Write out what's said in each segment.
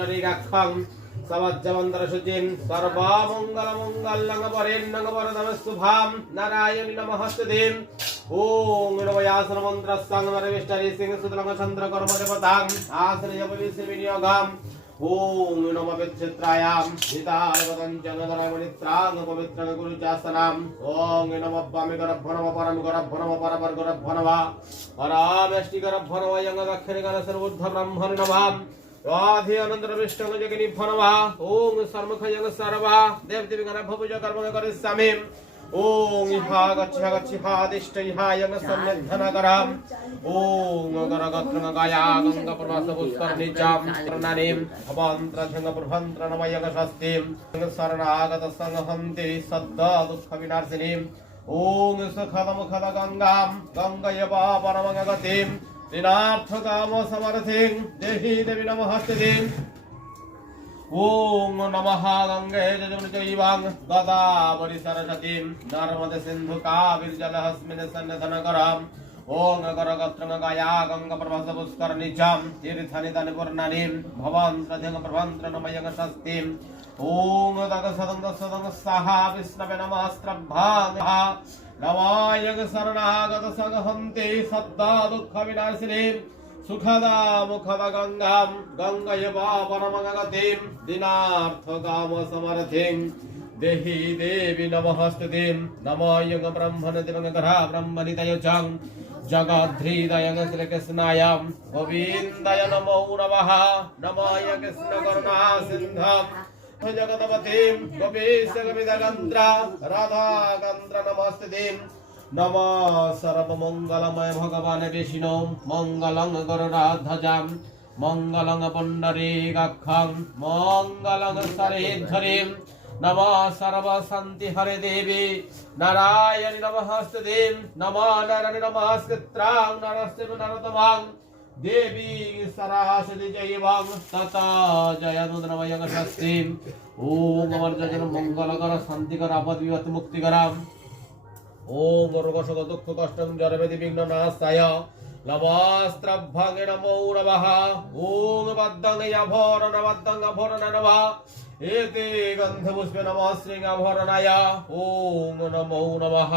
पुण्डरीकाक्षं सवज्जवन्तरशुचिं सर्वमङ्गलमङ्गलं वरेण्यं वरदमस्तुभां नारायणि नमस्ते ओम नमयासनमन्त्रस्सं नरविष्टरि सिंहसुतलङ्गचन्द्रकर्मदेवतां आश्रयपविश्रविनियोगम् ओम नमः विचित्रायां हितालवदञ्चनदरमणित्रां पवित्रगुरुचासनां ओम नमः पामिगरभ्वनम परमगरभ्वनम परपरगरभ्वनम परामेष्टिगरभ्वनम यङ्गदक्षिणगरसर्वोद्धब्रह्मणि नमः राधे अनन्तरविष्टं जगनिभ्वनम ओम सर्वखयं सर्वा देवदेवीगणभवज कर्म करिष्यामि ओम इहा गच्छ इहादिष्ट इहायं सन्निधनकरम् ओम गरगत्रगया गङ्गाप्रवासपुष्करनिजां कर्णनीं भवन्त्रजङ्गप्रभन्त्रनमयगशस्तिं शरणागतसंहन्ति सद्दा दुःखविनाशिनीं ओम सुखदमुखदगङ्गां गङ्गयवा परमगतिं दिनार्थकामसमरथिं देहि देवी नमस्ते ओम नमः गंगे जमुनचैवां गोदावरी सरस्वतीं नर्मदे सिन्धु कावेरी जलहस्मिन् सन्निधनकरम् ओम गरगत्रगया गङ्गाप्रवासपुष्करनिजां तीर्थानि तानि पूर्णानि भवन्त्रजङ्गप्रभन्त्रनमयगशस्तिं ओम दगसदं सहा विष्णवे नमस्त्रभागः नमायग शरणागतसंहन्ति सद्दा दुःखविनाशिनीं सुखदा मुखदा गंगां गंगयवा परमगतिं दिनार्थकामसमरथिं देहि देवी नमस्ते नमोऽयं ब्रह्मणदिवङ्गरा ब्रह्मनितयचं जगद्धृदयं श्रीकृष्णाय गोविन्दाय नमो नमः नमोऽय कृष्णकरुणा सिन्धं जगदपतिं गोपीशगविदगन्त्र राधागन्त्र नमस्ते नमः सर्वमंगलमय भगवान विष्णु मंगलं गरुडाध्वजं मंगलं पुण्डरीकाक्षं मंगलं सरेद्धरिं नमः सर्वशान्ति हरे देवी नारायणि नमस्ते नमः नारायणि नमस्कृत्रां नरस्यैव नरोत्तमां देवी सरस्वती जैवं तथा जयनुद्रमयं शस्तिं ओम अमर्जन मंगलकर शांतिकर आपद विपत् मुक्तिकरम् ओम रोगशोक दुःख कष्टं जरवेदि विघ्ननाशाय लवास्त्रभ्याङ्गे नमो नमः ओम बद्धं याभरण बद्धं अभरण नमः एते गन्धपुष्पे नमः श्रींगाभरणाय ओम नमो नमः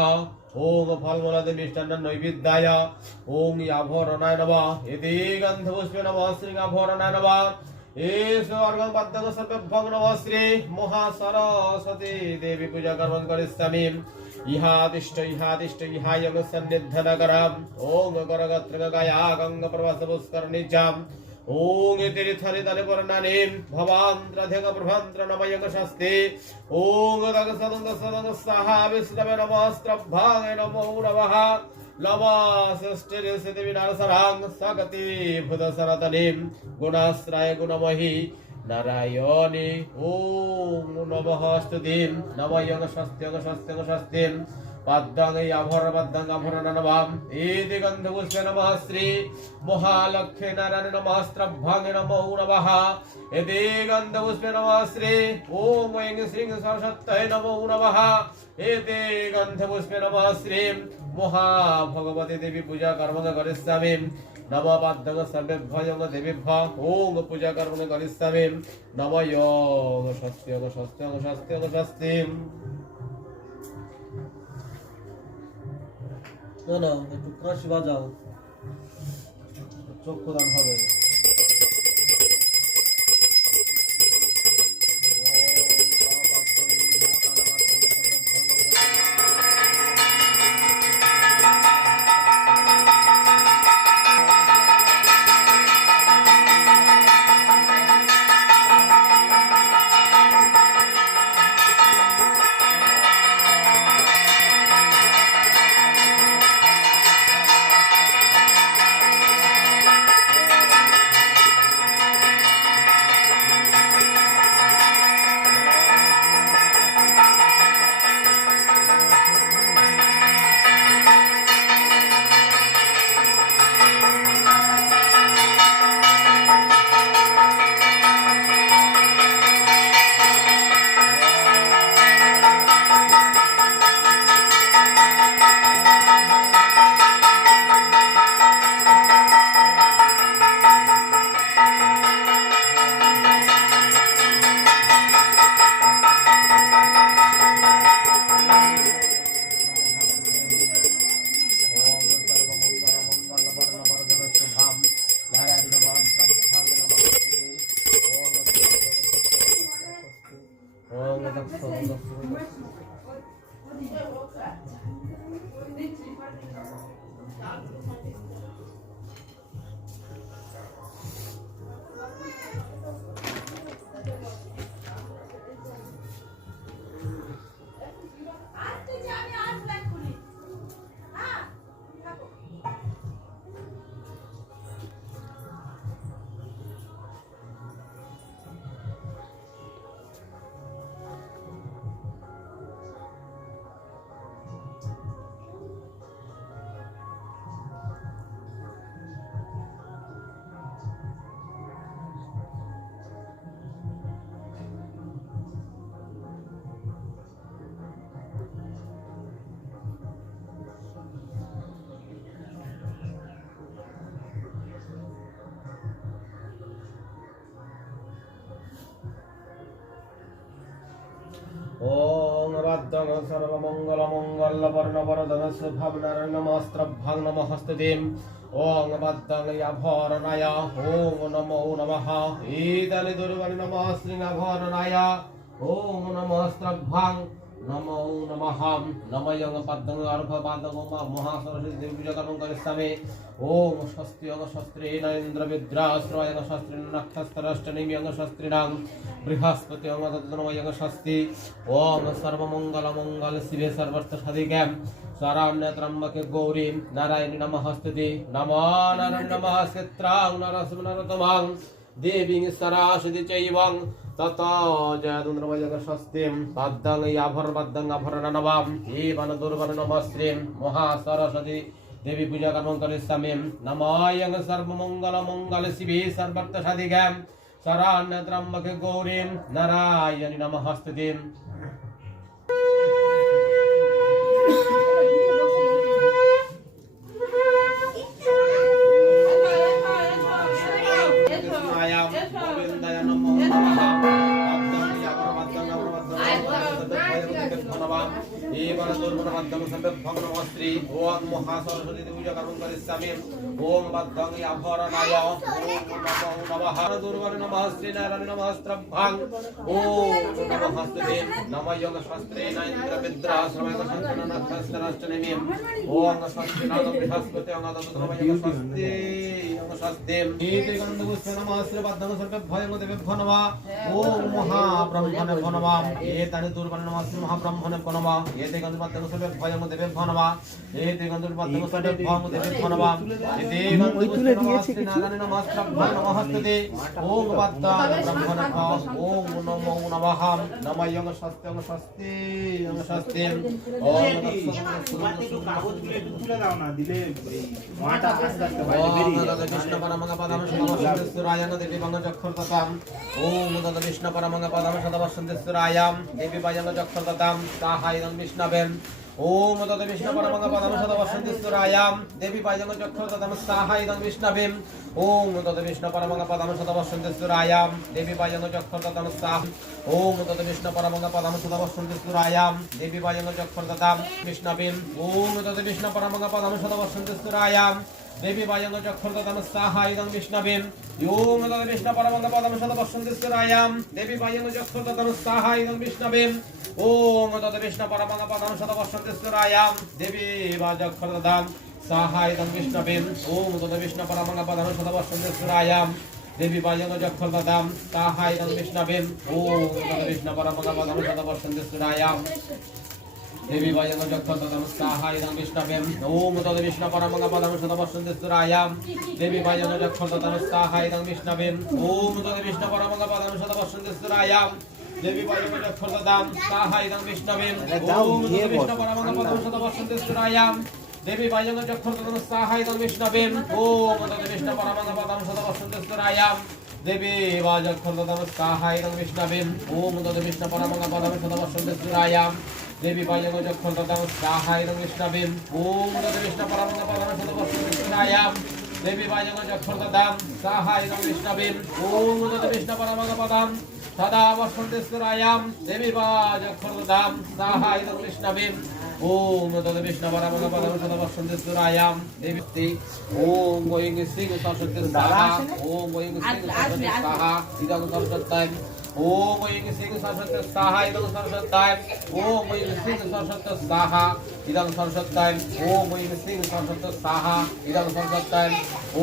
ओम फलमूलादि मिष्टान्न नैवेद्याय ओम याभरणाय नमः एते गन्धपुष्पे नमः श्रींगाभरणाय नमः ईश्वर्गं बद्धं सर्वेभ्यं नमः श्री महासरस्वती देवी पूजा कर्मं करिष्यामि इहादिष्ट इहायं सन्निधनकरम् ओम गरगत्रगया गङ्गाप्रवासपुष्करनिजां ओम तीर्थानि तानि पूर्णानि भवन्त्रजङ्गप्रभन्त्रनमयगशस्ति ओम दगसदं सहा विष्णवे नमस्त्रभागे नमो नमः लवासष्टिर्षितिविनाशरां सगति भूतसनातनीं गुणाश्रय गुणमयी नारायणी ओम नमः स्तुतिं नमयं शस्त्यं पद्मं याभरबद्धं आभरण नमः एति गन्धपुष्पे नमः श्री महालक्ष्मी नारायण नमस्त्रभागे नमो नमः एति गन्धपुष्पे नमः श्री ओम ऐं श्रीं सरस्वत्यै नमो नमः एति गन्धपुष्पे नमः श्री महाभगवती देवी पूजा कर्मं करिष्यामि नमः पाद्यं सर्वेभ्यः देवीभ्यः ओम पूजा कर्मं करिष्यामि नमः शस्त्यं না না একটু কাশি বাজাও চক্ষুদান হবে ओम भद्रं सर्वमङ्गलमङ्गलवर्णवरदं शुभं नमस्ते ओम भद्रं याभरणाय ओम नमो नमः ईदनि दुर्वनि नमः श्रीनाभरणाय ओम नमस्त्रभ्यां नमो नमः नमयं पद्मं अर्भपादं महासरस्वती देवी पूजाकर्मं करिष्यामि ओम स्वस्ति शस्त्रेण इन्द्रविद्राश्रयं शस्त्रेण नक्षत्रष्टनिमयं शस्त्रिणां बृहस्पति अंगतनमयं स्वस्ति ओम सर्वमंगल शिवे सर्वर्थसाधिके शरण्ये त्र्यंबके गौरी नारायणी नमस्ते नमो नमः चित्रां नरसिंहनरोत्तमां देवीं सरस्वती चैवं ततो जयदुन्द्रमयं स्वस्तिं पद्मं याभरपद्मं आभरणनवां एवं दुर्वं नमस्त्रीं महासरस्वती देवी पूजाकर्मं करिष्यामि नमोऽयं सर्वमङ्गलमङ्गल शिवे सर्वर्थसाधिके शरण्ये त्र्यंबके गौरी नारायणी नमस्ते गोविंदाय नमो नमः एवं दुर्वनमद्दं सर्वभं नमस्त्री ओम महासरस्वती पूजाकर्मं करिष्यामि ओम भद्रं याभरणाय ओम नमो नमः दुर्वन नमः श्रीनारायण नमस्त्रभं ओम नमस्ते नमयं शस्त्रेण इन्द्रविद्राश्रमं शस्त्रेण नक्षत्रष्टनिमयं ओम स्वस्तिनाद बृहस्पति अंगतनमयं स्वस्ति स्वस्ति ईतिगन्धपुष्पे नमः श्रीपद्मं सर्वभयं देवेभ्यो नमः ओम महाब्रह्मणे नमः एतानि दुर्वन नमः श्री महाब्रह्मणे नमः एते गन्धपद्मं सर्वभयं देवेभ्यो नमः एते गन्धपद्मं सर्वभयं देवेभ्यो नमः एते गन्धपुष्पे श्रीनारायण नमस्त्रभं नमस्ते ओम भद्राय ब्रह्मणे ओम नमो नमः नमयं सत्यं स्वस्ति स्वस्ति ओम कृष्ण परमंग पदम सदवसंतेश्वरायं देवी भंग चक्षुर्ततां ओम तद विष्णु परमंग पदम सदवसंतेश्वरायं देवी भंग चक्षुर्ततां साहायं विष्णवे ओम तद विष्णु परमंग पदम सदवसंतेश्वरायं देवी भंग चक्षुर्ततां साहायं विष्णवे ओम तद विष्णु परमंग पदम सदवसंतेश्वरायं देवी भंग चक्षुर्ततां साह ओम तद विष्णु परमंग पदम सदवसंतेश्वरायं देवी भंग चक्षुर्ततां विष्णवे ओम तद विष्णु परमंग पदम सदवसंतेश्वरायं देवी वायंग चक्षुर्ततां साहायं विष्णवे ओम तद विष्णु परमंग पदम सदवसंतेश्वरायं देवी वायंग चक्षुर्ततां साहायं विष्णवे ओम तद विष्णु परमंग पदम सदवसंतेश्वरायं देवी वाजक्षुर्ततां साहायं विष्णवे ओम तद विष्णु परमंग पदम सदवसंतेश्वरायं देवी वायंग चक्षुर्ततां साहायं विष्णवे ओम तद विष्णु परमंग पदम सदवसंतेश्वरायं देवी वायंग चक्षुर्ततां साहायं विष्णवे ओम तद विष्णु परमंग पदम सदवसंतेश्वरायं देवी वायंग चक्षुर्ततां साहायं विष्णवे ओम तद विष्णु परमंग पदम सदवसंतेश्वरायं देवी वायंग चक्षुर्ततां साहायं विष्णवे ओम तद विष्णु परमंग पदम सदवसंतेश्वरायं देवी वायंग चक्षुर्ततां साहायं विष्णवे ओम तद विष्णु परमंग पदम सदवसंतेश्वरायं देवी वाजक्षुर्ततां साहायं विष्णवे ओम तद विष्णु परमंग पदम सदवसंतेश्वरायं देवी वायंग चक्षुर्ततां साहायं विष्णवे ओम तद विष्णु परमंग पदम सदवसंतेश्वरायं देवी वायंग चक्षुर्ततां साहायं विष्णवे ओम तद विष्णु परमंग पदम সদা বসন্তেশ্বরায়াম দেবী বাজক্ষরদাম সাহা ইদং বিষ্ণবেম ওম তদ বিষ্ণবরামঙ্গ পদম সদা বসন্তেশ্বরায়াম দেবী ওম ওয়িং শ্রী সরস্বতী সাহা ওম ওয়িং শ্রী সরস্বতী সাহা ইদং সরস্বত্যায় ওম ওয়িং শ্রী সরস্বতী সাহা ইদং সরস্বত্যায় ওম ওয়িং শ্রী সরস্বতী সাহা ইদং সরস্বত্যায় ওম ওয়িং শ্রী সরস্বতী সাহা ইদং সরস্বত্যায়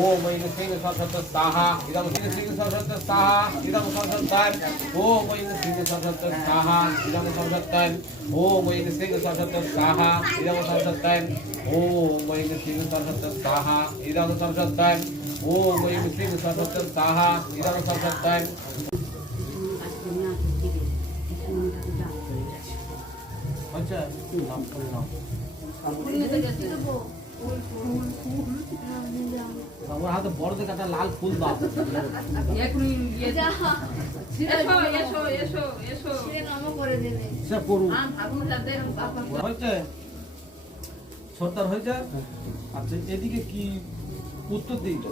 ওম ওয়িং শ্রী সরস্বতী সাহা ইদং শ্রী সরস্বতী সাহা ইদং সরস্বত্যায় ওম ওয়িং শ্রী সরস্বতী সাহা ইদং সরস্বত্যায় ওম ওয়িং শ্রী সরস্বতী সাহা ইদং সরস্বত্যায় ওম ওয়িং শ্রী সরস্বতী সাহা ইদং সরস্বত্যায় ওম ওয়িং শ্রী সরস্বতী সাহা ইদং সরস্বত্যায়। আচ্ছা নাম করে নাও আমার হাতে বড় দেখে একটা লাল ফুল দাও হয়েছে সর্দার হয়েছে। আচ্ছা এদিকে কি উত্তর দিক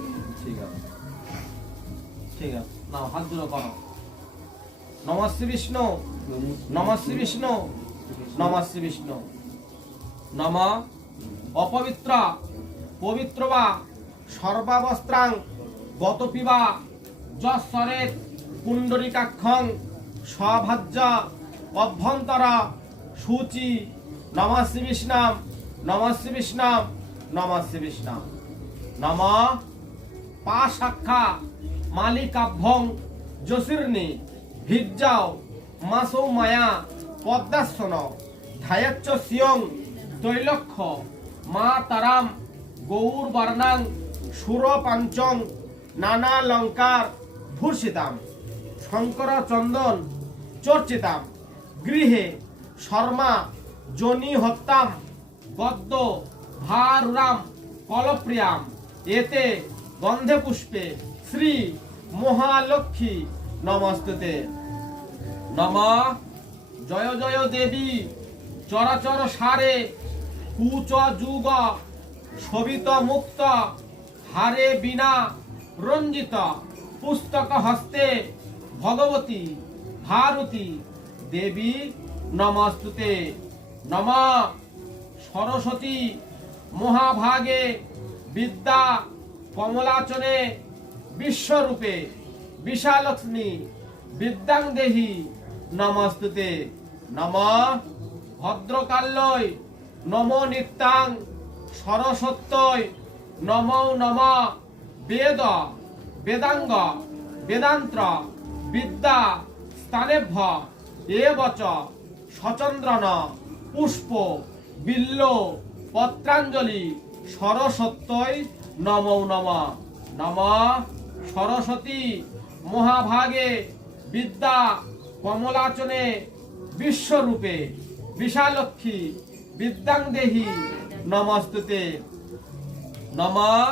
ঠিক আছে ঠিক আছে নাও হাত জোড়া করো নমঃ শ্রী বিষ্ণু নমঃ শ্রী বিষ্ণু নমঃ শ্রী বিষ্ণু নমঃ অপবিত্র পবিত্র বা সর্বাবস্ত্রাং গত পিবা যশ্বরে পুণ্ডরিকাক্ষং স্বভাজ্য অভ্যন্তর সূচি নমঃ শ্রী বিষ্ণাম নমঃ শ্রী বিষ্ণাম নমঃ শ্রী বিষ্ণাম নমঃ পাশাক্ষা মালিকাভ্যং জ্যোতির্নি ভিজ্জাও মাসৌ মায়া পদ্মাসন ধায়াচ্চ সিয়ং তৈলক্ষ মা তারাম গৌর বর্ণাং সুর পাঞ্চং নানা লঙ্কার ভূষিতাম শঙ্কর চন্দন চর্চিতাম গৃহে শর্মা জনি হত্যাম গদ্য ভারুরাম কলপ্রিয়াম এতে গন্ধে পুষ্পে শ্রী মহালক্ষ্মী নমস্তুতে নমঃ জয় জয় দেবী চরাচর সারে কুচ যুগ শোভিত মুক্ত হারে বিনা রঞ্জিত পুস্তক হস্তে ভগবতী ভারতী দেবী নমস্তুতে নমঃ সরস্বতী মহাভাগে বিদ্যা কমলাচনে বিশ্বরূপে বিশালক্ষ্মী বিদ্যাং দেহি নমস্তুতে নমঃ ভদ্রকাল্যই নমো নিত্যাং সরস্বত্যই নমো নমঃ বেদ বেদাঙ্গ বেদান্ত্র বিদ্যা স্থানেভ্য এবচ সচন্দ্রন পুষ্প বিল্ল পত্রাঞ্জলি সরস্বত্যই নমো নমঃ নমঃ সরস্বতী মহাভাগে বিদ্যা কমলাচনে বিশ্বরূপে বিশালক্ষ্মী বিদ্যাং দেহি নমস্তুতে নমঃ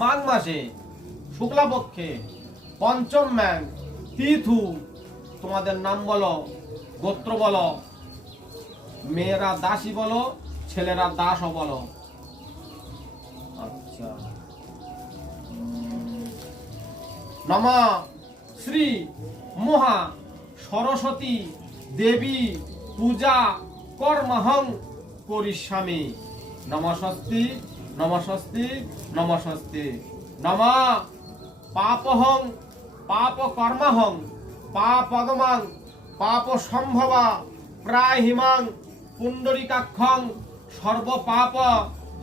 মাঘ মাসে শুক্লাপক্ষে পঞ্চম ম্যাং তিথু তোমাদের নাম বলো গোত্র বলো মেয়েরা দাসী বলো ছেলেরা দাসও বলো। আচ্ছা নমঃ শ্রী মহা সরস্বতী দেবী পূজা কর্মহং করিষ্যামি নমস্তি নমস্তি নমস্তি নমঃ পাপহং পাপ কর্মহং পাপদমাং পাপ সম্ভবা প্রাহিমাং পুণ্ডরিকাক্ষং সর্ব পাপ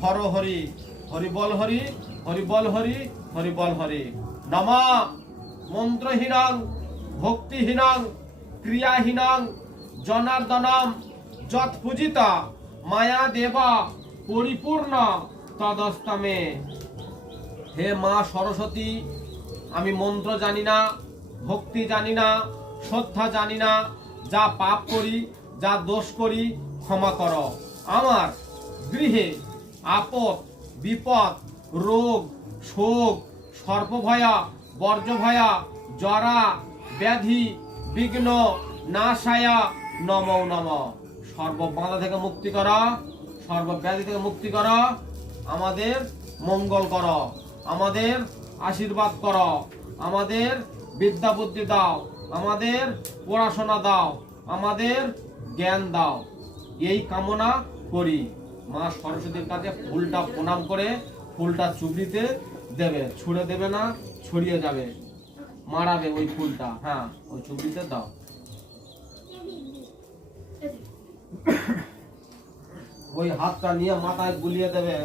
হর হরি হরি বল হরি হরি বল হরি হরি বল হরি নমঃ মন্ত্রহীনং ভক্তিহীনং ক্রিয়াহীনং জনার্দনম যৎ পূজিতা মায়া দেবা পরিপূর্ণ তদস্তমে। হে মা সরস্বতী আমি মন্ত্র জানি না ভক্তি জানি না শ্রদ্ধা জানি না যা পাপ করি যা দোষ করি ক্ষমা করো আমার গৃহে আপদ বিপদ রোগ শোক সর্পভয়া বর্জভয়া জরা ব্যাধি বিঘ্ন নাশায়া নমো নমঃ সর্ব বাধা থেকে মুক্তি করো সর্ব ব্যাধি থেকে মুক্তি করো আমাদের মঙ্গল করো আমাদের আশীর্বাদ করো আমাদের বিদ্যা বুদ্ধি দাও, আমাদের পড়াশোনা দাও, আমাদের জ্ঞান দাও, এই কামনা করি। মা সরস্বতীর কাছে ফুলটা প্রণাম করে ফুলটা চুবড়িতে দেবে, ছুঁড়ে দেবে না, ছড়িয়ে যাবে, মারাবে ওই ফুলটা। হ্যাঁ, ওই চুবড়িতে দাও। ওই হাতটা নিয়ে মাথায় বুলিয়ে দেবে।